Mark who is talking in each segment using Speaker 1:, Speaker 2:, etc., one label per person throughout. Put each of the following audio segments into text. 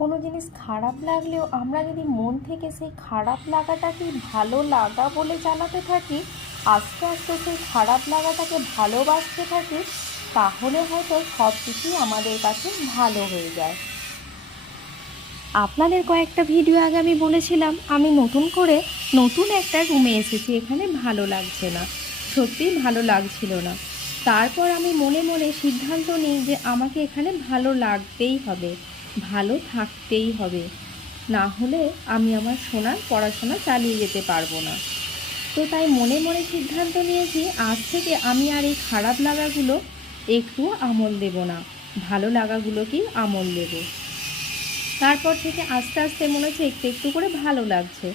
Speaker 1: কোনো জিনিস খারাপ লাগলেও আমরা যদি মন থেকে সেই খারাপ লাগাটাকে ভালো লাগা বলে চালাতে থাকি, আস্তে আস্তে সেই খারাপ লাগাটাকে ভালোবাসতে থাকি, তাহলে হয়তো সব কিছুই আমাদের কাছে ভালো হয়ে যায়। আপনাদের কয়েকটা ভিডিও আগে আমি বলেছিলাম, আমি নতুন করে নতুন একটা রুমে এসেছি, এখানে ভালো লাগছে না, সত্যিই ভালো লাগছিল না। তারপর আমি মনে মনে সিদ্ধান্ত নিই যে আমাকে এখানে ভালো লাগতেই হবে। ভালো থাকতেই হবে। না হলে আমি আমার সোনার পড়াশোনা চালিয়ে যেতে পারব না। তো তাই মনে মনে সিদ্ধান্ত নিয়েছি, আজ থেকে আমি আর এই খারাপ লাগাগুলো একটু আমল দেব না। ভালো লাগাগুলোকেই আমল দেব। তারপর থেকে আস্তে আস্তে মনে হচ্ছে একটু একটু করে ভালো লাগছে।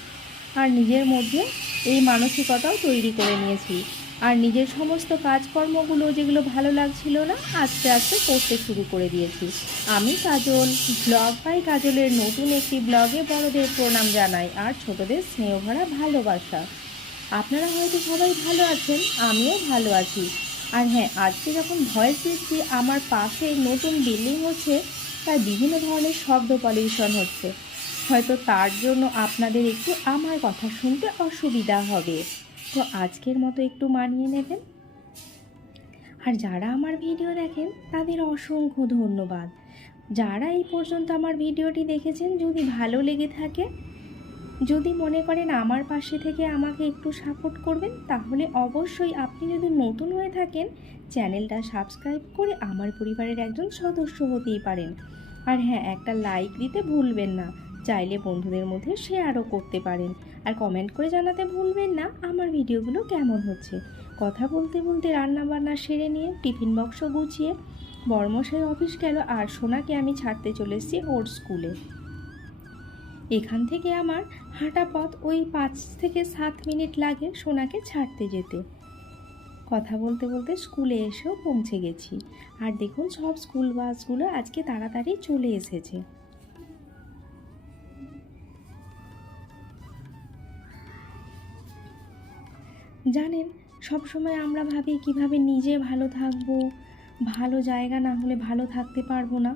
Speaker 1: আর নিজের মধ্যে এই মানসিকতাও তৈরি করে নিয়েছি। আর নিজের সমস্ত কাজকর্মগুলো যেগুলো ভালো লাগছিল না, আস্তে আস্তে করতে শুরু করে দিয়েছি। আমি কাজল, ব্লগ বাই কাজলের নতুন একটি ব্লগে বড়দের প্রণাম জানাই আর ছোটদের স্নেহভরা ভালোবাসা। আপনারা হয়তো সবাই ভালো আছেন, আমিও ভালো আছি। আর হ্যাঁ আজকে যখন ভয়েস দিচ্ছি, আমার পাশে নতুন বিল্ডিং হচ্ছে, তাই বিভিন্ন ধরনের শব্দ পলিউশন হচ্ছে। হয়তো তার জন্য আপনাদের একটু আমার কথা শুনতে অসুবিধা হবে। তো আজকের মতো একটু মানিয়ে নেবেন। আর যারা আমার ভিডিও দেখেন, তাদের অসংখ্য ধন্যবাদ। যারা এই পর্যন্ত আমার ভিডিওটি দেখেছেন, যদি ভালো লেগে থাকে, যদি মনে করেন আমার পাশে থেকে আমাকে একটু সাপোর্ট করবেন, তাহলে অবশ্যই আপনি যদি নতুন হয়ে থাকেন, চ্যানেলটা সাবস্ক্রাইব করে আমার পরিবারের একজন সদস্য হতেই পারেন। আর হ্যাঁ একটা লাইক দিতে ভুলবেন না। চাইলে বন্ধুদের মধ্যে শেয়ারও করতে পারেন। আর কমেন্ট করে জানাতে ভুলবেন না, আমার ভিডিওগুলো কেমন হচ্ছে। কথা বলতে বলতে রান্না বান্না সেরে নিয়ে টিফিন বক্স গুছিয়ে বর্মশাই অফিস গেল আর সোনাকে আমি ছাড়তে চলে এসেছি ওর স্কুলে এখান থেকে আমার হাঁটা পথ ওই পাঁচ থেকে সাত মিনিট লাগে সোনাকে ছাড়তে যেতে। কথা বলতে বলতে স্কুলে এসেও পৌঁছে গেছি। আর দেখুন সব স্কুল বাসগুলো আজকে তাড়াতাড়ি চলে এসেছে। জানেন সব সময় আমরা ভাবি কীভাবে নিজে ভালো থাকব, ভালো জায়গা না হলে ভালো থাকতে পারব না।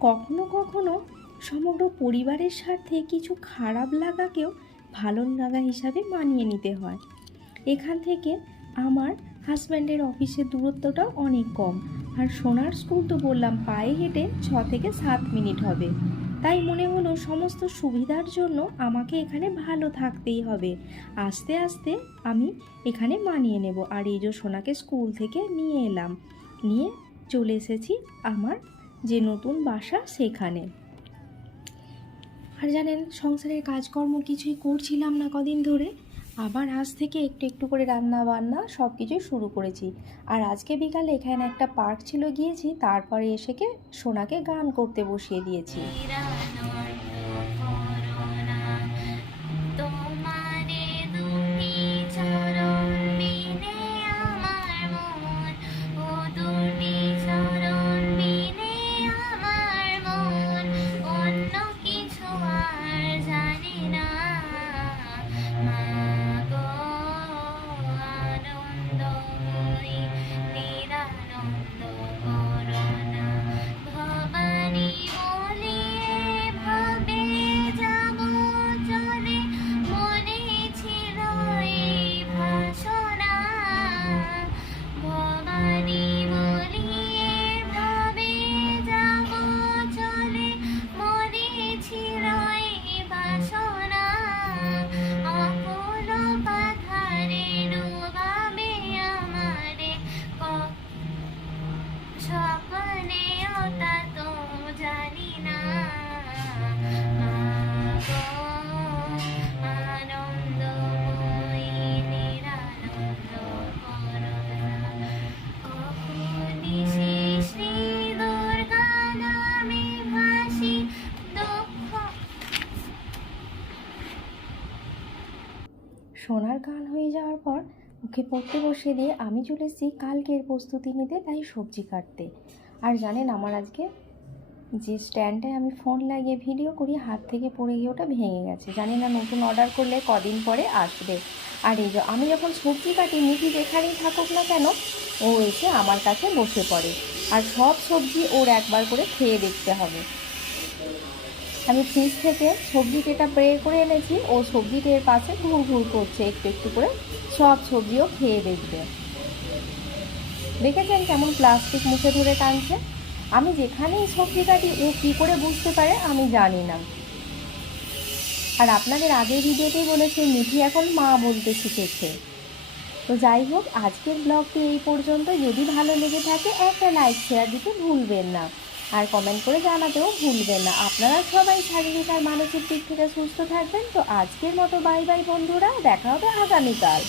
Speaker 1: কখনো কখনো সমগ্র পরিবারের সাথে কিছু খারাপ লাগাকেও ভালো লাগা হিসাবে মানিয়ে নিতে হয়। এখান থেকে আমার হাজব্যান্ডের অফিসের দূরত্বটাও অনেক কম। আর সোনার স্কুল তো বললাম, পায়ে হেঁটে ছ থেকে সাত মিনিট হবে। তাই মনে হলো সমস্ত সুবিধার জন্য আমাকে এখানে ভালো থাকতেই হবে। আস্তে আস্তে আমি এখানে মানিয়ে নেব আর এই যে সোনাকে স্কুল থেকে নিয়ে এলাম। নিয়ে চলে এসেছি আমার যে নতুন বাসা সেখানে। আর জানেন, সংসারের কাজকর্ম কিছুই করছিলাম না কদিন ধরে। আবার আজ থেকে একটু একটু করে রান্না বান্না সব কিছুই শুরু করেছি। আর আজকে বিকালে এখানে একটা পার্ক ছিল গিয়েছি, তারপরে এসেকে সোনাকে গান করতে বসিয়ে দিয়েছি। সোনার গান হয়ে যাওয়ার পর ওকে পড়তে বসিয়ে দিয়ে আমি চলে এসেছি কালকের প্রস্তুতি নিতে, তাই সবজি কাটতে। আর জানেন আমার আজকে যে স্ট্যান্ডে আমি ফোন লাগিয়ে ভিডিও করি, হাত থেকে পড়ে গিয়ে ওটা ভেঙে গেছে। জানি না নতুন অর্ডার করলে কদিন পরে আসবে। আর এই যে আমি যখন সবজি কাটি, মিঠি যেখানেই থাকুক না কেন, ও এসে আমার কাছে বসে পড়ে। আর সব সবজি ওর একবার করে খেয়ে দেখতে হবে। আমি ফ্রিজ থেকে সবজি কেটা প্রে করে এনেছি, ও সবজি টের পাশে ঘুর ঘুর করছে, একটু একটু করে। সব সবজিও খেয়ে দেখবে। দেখেছেন কেমন প্লাস্টিক মুখে ধরে টানছে? আমি যেখানেই সবজি কাটি, ও কী করে বুঝতে পারে আমি জানি না। আর আপনাদের আগের ভিডিওতেই বলেছে, মিঠি এখন মা বলতে শিখেছে। তো যাই হোক, আজকের ব্লগটি এই পর্যন্ত যদি ভালো লেগে থাকে, একটা লাইক শেয়ার দিতে ভুলবেন না। আর কমেন্ট করে জানাতেও ভুলবেন না। আপনারা সবাই শারীরিক আর মানসিক দিক থেকে সুস্থ থাকবেন। তো আজকের মতো বাই বাই বন্ধুরা, দেখা হবে আগামীকাল।